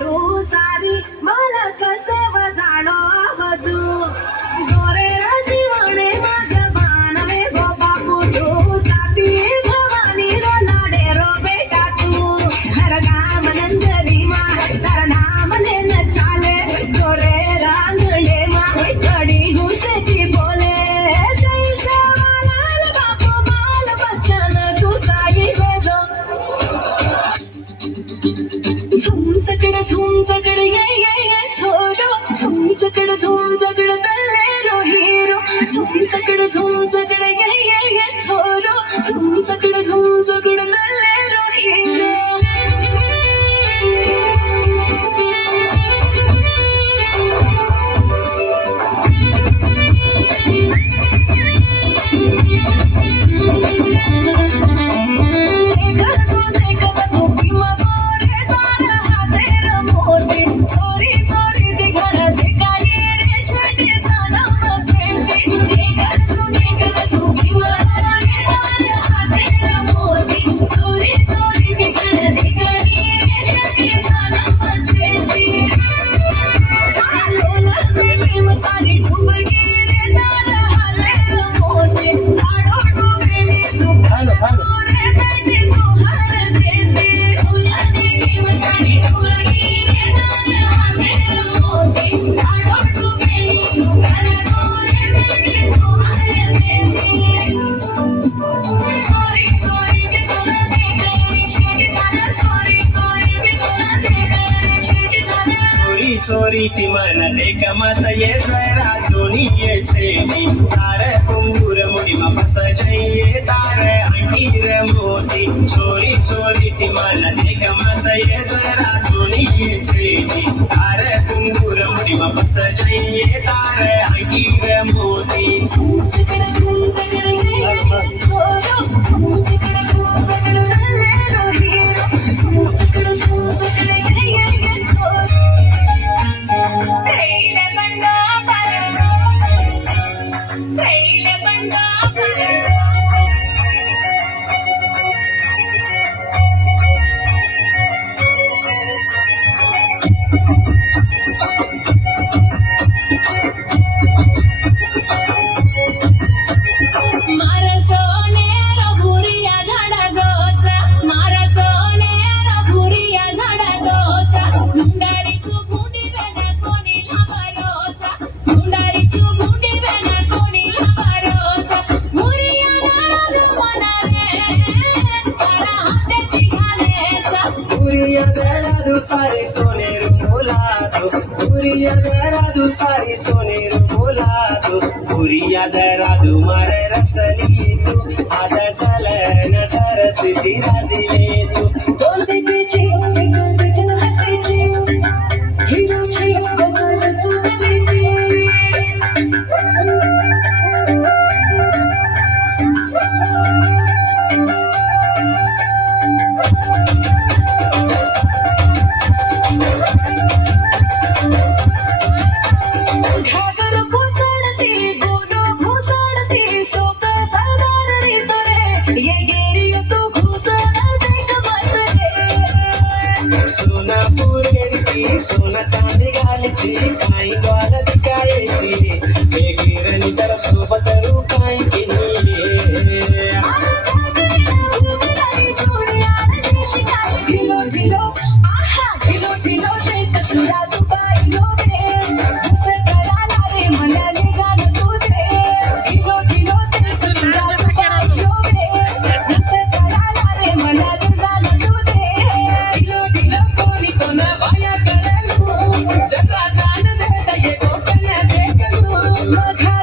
तू सारी मला कसे जाणो आवाजू गोरे जीवने माझ्या बाणवे गो बापू तू साथी भवानी रो लाडे रो बेटा तू हर गाम नंदरी मा तर नाम लेन चाले गोरे रांगणे मा कडी घुसे की बोले जैसे लाल बापू बाल बच्चन तू साई बेजो झुम चकड़ ये छोरो झुम चकड़ तल्ले रो हीरो झुम चकड़ ये छोरो झुम चकड़ तल्ले रो हीरो चोरी ती मन देख मत ये जरा जोनी ये छेदी तार कुंगूर मुड़ी मा फस जाइए तार अंगीर मोती चोरी ती मन देख मत ये जरा जोनी ये छेदी तार कुंगूर मुड़ी मा फस जाइए तार अंगीर मोती झुम चकड़ ये छोरो झुम चकड़ तल्ले रो हीरो झुम चकड़ ये छोरो Hey, सारी सोनेर बोलातो पुरिया दरादू सारी सोनेर बोलातो पुरिया दरादू मारे रसली तू आधा सालन सरस्वती राजीले तू बोल देखची देखन हसायची हिरोची बघायला चुकली सोना चांदी घालची काही ग्वाल दिकायची हे गिरणी तर सोबत रुकाई मग